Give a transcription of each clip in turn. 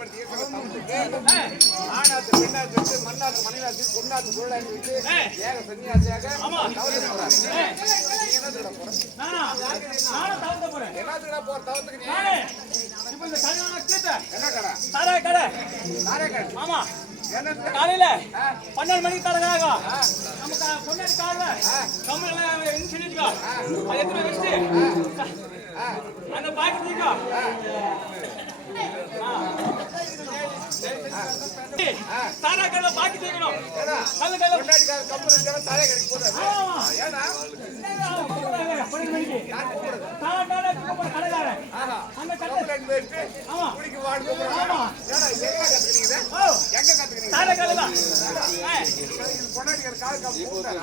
ஏற்படுத்தி ஆணாத்து பெண்ணாத்து மண்ணாத்து மணிலாத்து பொண்ணாத்து பொருளாத்து விட்டு ஏக சன்னியாசியாக என்ன திருட போறேன் என்ன திருட போற என்ன கடை தாரா கடை தாரா கடை ஆமா காலையில பன்னெண்டு மணிக்கு தரதாக நம்ம பொண்ணு காலைல கம்மல் எல்லாம் இன்சூரன்ஸ் அது எத்தனை வச்சுட்டு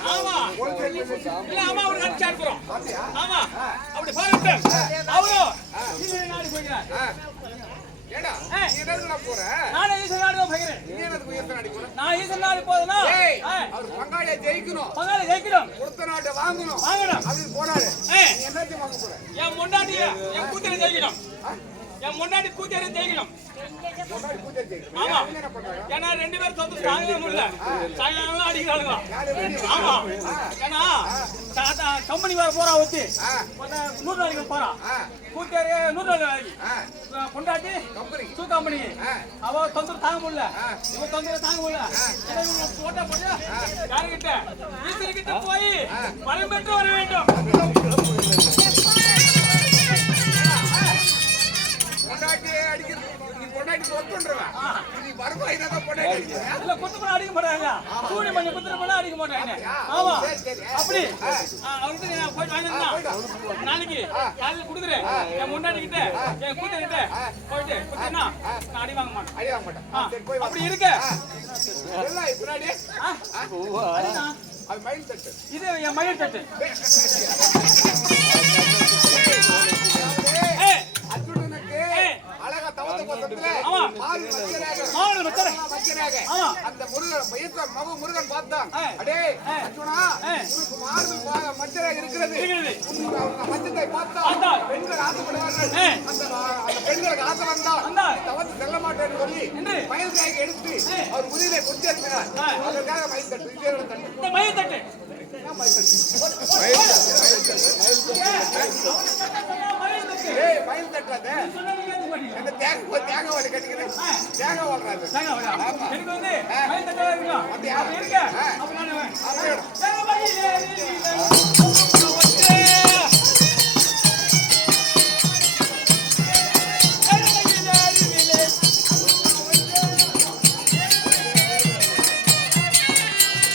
ஆமா. அவர் அடிச்சு அனுப்புறோம். அப்படியா? ஆமா. அப்படி பாருங்க அவரு ஈஸ்வரி நாடு போகிறார். ஏடா. நீ என்ன போற? நான் ஈஸ்வரி நாடு போதுனா அவர் பங்காளியை ஜெயிக்கணும். பங்காளி ஜெயிக்கணும். கொடுத்த நாட்டை வாங்கணும். வாங்கணும். அப்படின்னு வாங்க போற? என் முன்னாடி என் கூத்திரை ஜெயிக்கணும். என் முன்னாடி கூத்திரை ஜெயிக்கணும். ஆமா. ஏன்னா ரெண்டு பேரும் சொந்த தாங்கவே முடியல சாயங்காலம் அடிக்கிறாங்க யாரு வெளியே ஆமா. ஏன்னா கம்பெனி வேற போறா ஆ. நூறு நாளைக்கு போறா கூட்டாரு நூறு நாளைக்கு. கம்பெனி ஆ. அவ தொந்தரவு தாங்க முடியல. இவ தொந்தரவு தாங்க முடியல. போட்டா போட்டு ஈஸ்வரி கிட்ட போய் பணம் பெற்று வர வேண்டும். பொண்டாட்டியே அடிக்கிறது பொண்டாட்டி பண்றவன் நீ வருவாய் என்ன பொண்டாட்டி? இல்ல குத்து பண்ண அடிக்க மாட்டாங்க. சூடி மணி குத்துற பண்ண அடிக்க மாட்டாங்க. ஆமா. சரி, சரி. அப்படி. ஆ, அவர்கிட்ட நான் போய் வாங்கிருந்தான் நாளைக்கு காலையில குடுக்குறேன். என் முன்னாடி கிட்ட என் கூட்ட கிட்ட போயிட்டு குத்துனா நான் அடி வாங்க மாட்டேன். அடி வாங்க மாட்டேன். ஆ, சரி போய் வா அப்படி இருக்க. பின்னாடி. அது மயில் தட்டு. இது என் மயிர் தட்டு. அந்த முருகன் மக முருகன் பார்த்தான். அடே. அர்ஜுனா. உனக்கு மாறு பா- மச்சனாக இருக்கிறது. மச்சத்தை பார்த்தா. பெண்கள் ஆசைப்படுவார்கள். அந்த அந்த பெண்களுக்கு ஆசை வந்தால் செல்ல மாட்டேன்னு சொல்லி. மயில்காய்க்கு எடுத்து அவர் முதுகிலே அனுப்பினார் ஆ. அதற்காக மயில் தட்டு இந்த மயிர் தட்டு. மயில் தட்டு? மயில் தட்டாத என்ன தேங்காய் தேங்காய் வாழை கட்டிக்கிறேன் தேங்காய் வாழ்றாரு தேங்காய் வரா? எனக்கு வந்து மயில்? அப்படி இருக்க? நான்? தேங்காய்